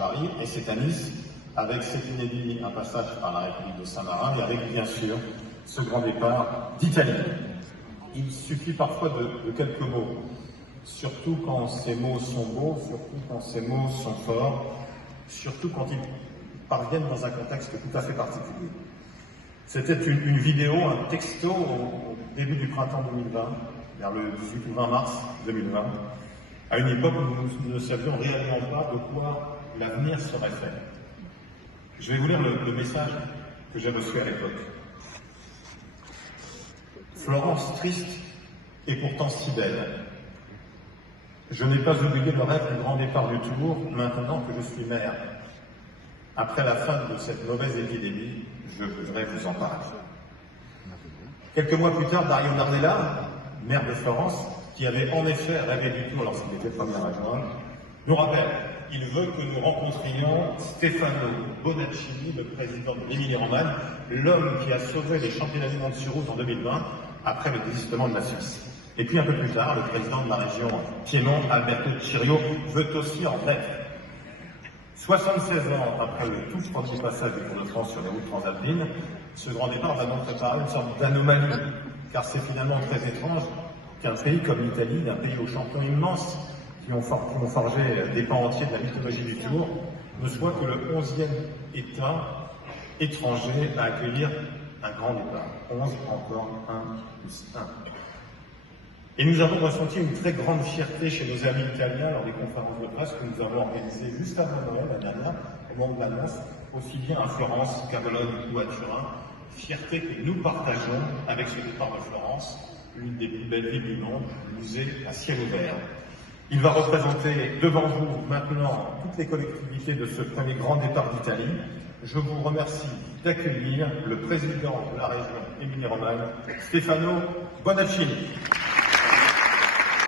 Paris, et c'est à Nice, avec cet inédit, un passage par la République de Saint-Marin, et avec bien sûr ce grand départ d'Italie. Il suffit parfois de quelques mots, surtout quand ces mots sont beaux, surtout quand ces mots sont forts, surtout quand ils parviennent dans un contexte tout à fait particulier. C'était une vidéo, un texto au début du printemps 2020, vers le 18 ou 20 mars 2020, à une époque où nous ne savions réellement pas de quoi l'avenir serait fait. Je vais vous lire le message que j'ai reçu à l'époque. Florence triste et pourtant si belle. Je n'ai pas oublié le rêve du grand départ du Tour, maintenant que je suis mère. Après la fin de cette mauvaise épidémie, je voudrais vous en parler. Quelques mois plus tard, Dario Nardella, maire de Florence, qui avait en effet rêvé du Tour lorsqu'il était premier adjoint, nous rappelle qu'il veut que nous rencontrions Stefano Bonaccini, le président de l'Émilie-Romagne, l'homme qui a sauvé les championnats du monde sur route en 2020 après le désistement de la Suisse. Et puis un peu plus tard, le président de la région Piémont, Alberto Cirio, veut aussi en être. 76 ans après le tout premier passage du Tour de France sur les routes transalpines, ce grand départ va donc préparer une sorte d'anomalie, car c'est finalement très étrange qu'un pays comme l'Italie, d'un pays aux champions immenses qui ont forgé des pans entiers de la mythologie du Tour, ne soit que le 11e État étranger à accueillir un grand départ. 11, encore 1 plus 1. Et nous avons ressenti une très grande fierté chez nos amis italiens lors des conférences de presse que nous avons organisées juste avant Noël, la dernière, au moment de l'annonce, aussi bien à Florence qu'à Bologne ou à Turin. Fierté que nous partageons avec ce départ de Florence, l'une des plus belles villes du monde, musée à ciel ouvert. Il va représenter devant vous maintenant toutes les collectivités de ce premier grand départ d'Italie. Je vous remercie d'accueillir le président de la région Émilie-Romagne, Stefano Bonaccini.